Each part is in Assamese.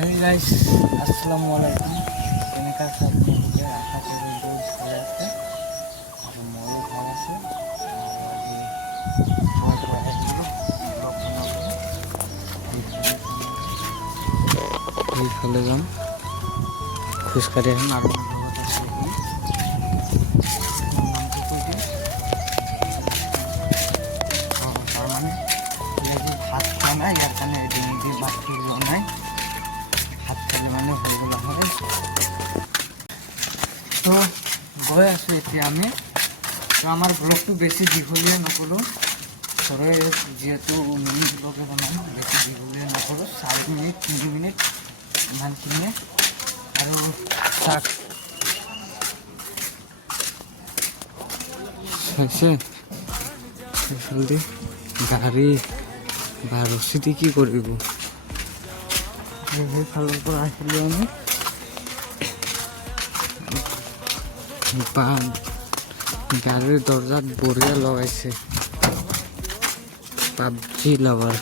হাই গাইস, আসসালামু আলাইকুম। কেনেকা সব তেওঁলোকে আশা কৰোঁ বহুত ভালে আছে আৰু ময়ো ভাল আছোঁ। আজি মই গৈ আহিলোঁ ব্লগ বনাবলৈ। এইফালে যাম, খোজকাঢ়ি আহিম আৰু লগত আছে নামটো কৈ দিম। তাৰমানে আজি ভাত খোৱা নাই, ইয়াৰ কাৰণে এদিন ভাত যোৱা নাই। ভাত খালে মানে হৈ গ'লা হয়। তো গৈ আছোঁ এতিয়া আমি। তো আমাৰ ব্লগটো বেছি দীঘলীয়া নকৰোঁ, ঘৰে যিহেতু মিনি ব্লগে বনাম, বেছি দীঘলীয়া নকৰোঁ। 4 মিনিট 3 মিনিট ইমানখিনিয়ে। আৰু চাক জলদি গাড়ী বা ৰচিদি কি কৰিব। সেইফালৰ পৰা আহিলোঁ আমি। গাড়ীৰ দৰ্জাত বঢ়িয়া লগাইছে পাবজি লাভাৰ।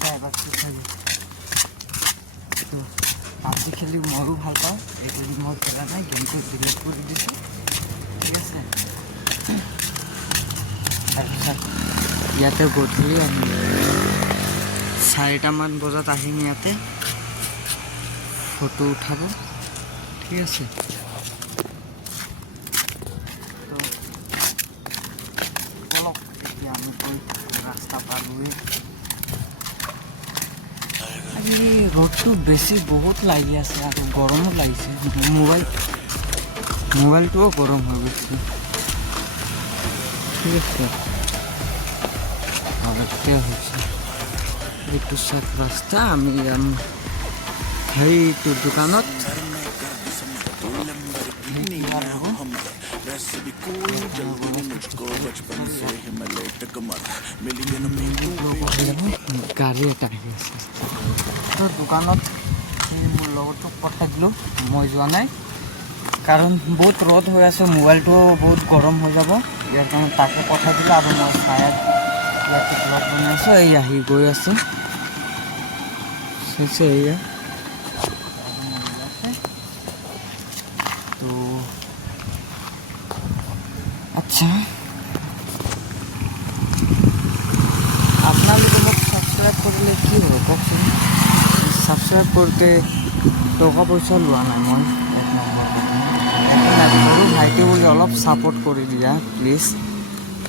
ড্ৰাইভাৰটো খেলি পাবজি খেলি ময়ো ভাল পাওঁ। এইটো মই খেলা নাই, গেমটো ডিলিট কৰি দিছোঁ। ঠিক আছে, তাৰপিছত ইয়াতে গধূলি আহিম, 4টামান বজাত আহিম ইয়াতে ফটো উঠাব। ঠিক আছে, তো অলপ এতিয়া আমি গৈ ৰাস্তা পালোঁৱে। আজি ৰ'দটো বেছি বহুত লাগি আছে আৰু গৰমো লাগিছে। মোবাইলটোও গৰম হৈ গৈছে। ঠিক আছে, এতিয়া হৈছে এইটো চাক ৰাস্তা। আমি যাম সেইটো দোকানত। গাড়ী এটা আহি আছে। তো দোকানত মোৰ লগৰটোক পঠাই দিলোঁ, মই যোৱা নাই কাৰণ বহুত ৰ'দ হৈ আছে, মোবাইলটো বহুত গৰম হৈ যাব। ইয়াৰ কাৰণে তাকে পঠাই দিলোঁ আৰু মই চায়াত ইয়াতে ব্লগ বনাই আছোঁ। এই আহি গৈ আছোঁ, চাইছে এয়া। তো আচ্ছা, আপোনালোকে মোক ছাবস্ক্ৰাইব কৰিলে কি হ'ব কওকচোন। ছাবস্ক্ৰাইব কৰোঁতে টকা পইচা লোৱা নাই মই। সৰু ভাইটি বুলি অলপ ছাপোৰ্ট কৰি দিয়া প্লিজ।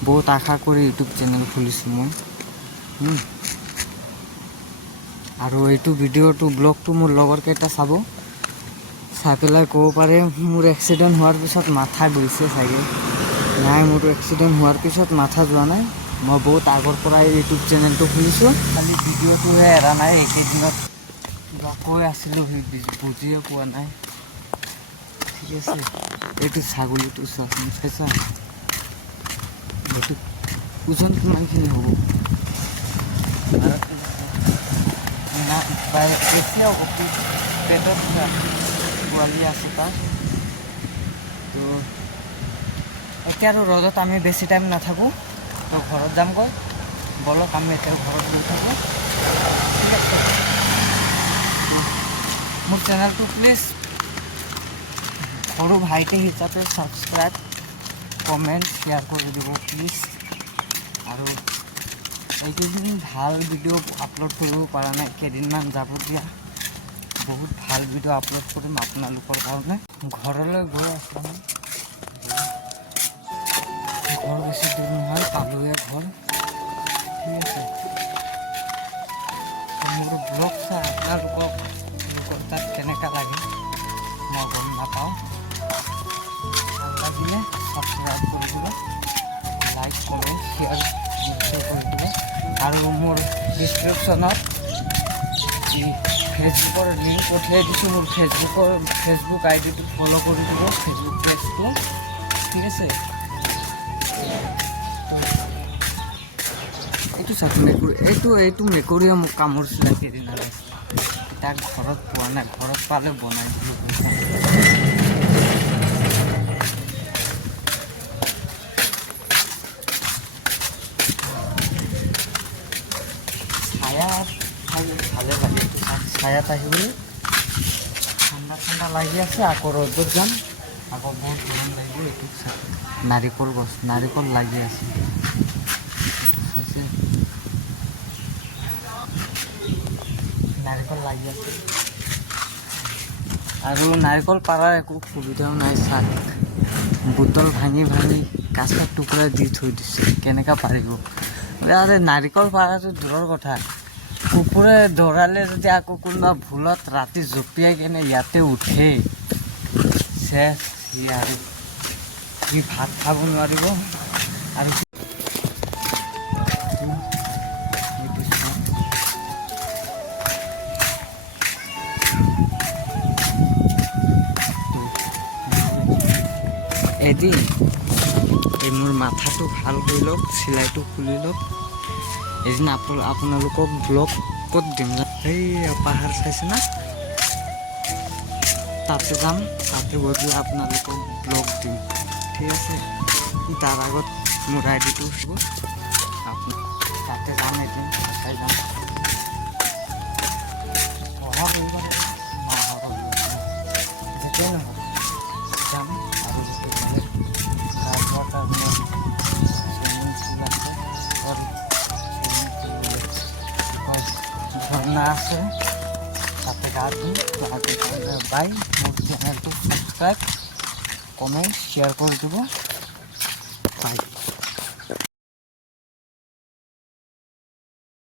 বহুত আশা কৰি ইউটিউব চেনেল খুলিছোঁ মই। আৰু এইটো ভিডিঅ'টো ব্লগটো মোৰ লগৰকেইটা চাব, চাই পেলাই ক'ব পাৰে মোৰ এক্সিডেণ্ট হোৱাৰ পিছত মাথা গৈছে চাগে। নাই, মোৰ এক্সিডেণ্ট হোৱাৰ পিছত মাথা যোৱা নাই। মই বহুত আগৰ পৰাই ইউটিউব চেনেলটো খুলিছোঁ, খালি ভিডিঅ'টোহে এৰা নাই। এইকেইদিনত কিবা কৈ আছিলোঁ, সেই বুজিয়ে পোৱা নাই। ঠিক আছে, এইটো ছাগলীটো চোৱাচোন, চাইছা এইটো ওজন কিমানখিনি হ'ব। বেছি হ'ব, পেটত পোৱালি আছে তাৰ। তো এতিয়া আৰু ৰ'দত আমি বেছি টাইম নাথাকোঁ, তো ঘৰত যামগৈ। বলক আমি এতিয়া ঘৰত গৈ থাকোঁ। ঠিক আছে, মোৰ চেনেলটো প্লিজ সৰু ভাইটি হিচাপে ছাবস্ক্ৰাইব, কমেণ্ট, শ্বেয়াৰ কৰি দিব প্লিজ। আৰু এইকেইদিন ভাল ভিডিঅ' আপলোড কৰিব পৰা নাই, কেইদিনমান যাব দিয়া। বহুত ভাল ভিডিঅ' আপলোড কৰিম আপোনালোকৰ কাৰণে। ঘৰলৈ গৈ আছোঁ আমি। ঘৰ বেছি দূৰ নহয়, পালোৱে ঘৰ। ঠিক আছে, মোৰ ব্লগ চাই আপোনালোকৰ তাত কেনেকুৱা লাগে মই গম নাপাওঁ। ভাল লাগিলে ছাবস্ক্ৰাইব কৰি দিব, লাইক কমেণ্ট শ্বেয়াৰ নিশ্চয় কৰি দিব। আৰু মোৰ ডিছক্ৰিপশ্যনত ফেচবুকৰ লিংক পঠিয়াই দিছোঁ। মোৰ ফেচবুক আইডিটো ফ'ল' কৰি দিব, ফেচবুক পেজটো। ঠিক আছে, এইটো চাওক মেকুৰী, এইটো মেকুৰীয়ে মোক কামুৰিছিলে কেইদিন আগত। তাক ঘৰত পোৱা নাই, ঘৰত পালে বনাই দিলোঁ। ইয়াত আহিবলৈ ঠাণ্ডা ঠাণ্ডা লাগি আছে। আকৌ ৰ'দত যাম, আকৌ বহুত গৰম লাগিব। এইটো নাৰিকল গছ, নাৰিকল লাগি আছে। নাৰিকল লাগি আছে আৰু নাৰিকল পাৰাৰ একো সুবিধাও নাই। চাক বোতল ভাঙি ভাঙি কাঁচৰ টুকুৰা দি থৈ দিছে, কেনেকৈ পাৰিব? আৰে নাৰিকল পাৰাটো দূৰৰ কথা, কুকুৰে দৌৰালে যদি আকৌ কোনোবা ভুলত ৰাতি জঁপিয়াই কেনে ইয়াতে উঠে, চেচ সি আৰু সি ভাত খাব নোৱাৰিব। আৰু এদিন এই মোৰ মাথাটো ভাল হৈ লওক, চিলাইটো খুলি লওক, এদিন আপোনালোকক ব্লগত দিম। সেই পাহাৰ চাইছে না, তাতে যাম, তাতে গৈ পেলাই আপোনালোকক ব্লগ দিম, ঠিক আছে? তাৰ আগত মোৰ আইডিটো তাতে যাম, এদিন চাই যাম। অহা ৰবিবাৰ যেতিয়াই নহয় যাম। আৰু ঝৰ্ণা আছে, তাতে গা ধুম। বাই, মোৰ চেনেলটো সাবস্ক্ৰাইব, কমেণ্ট, শ্বেয়াৰ কৰি দিব। বাই।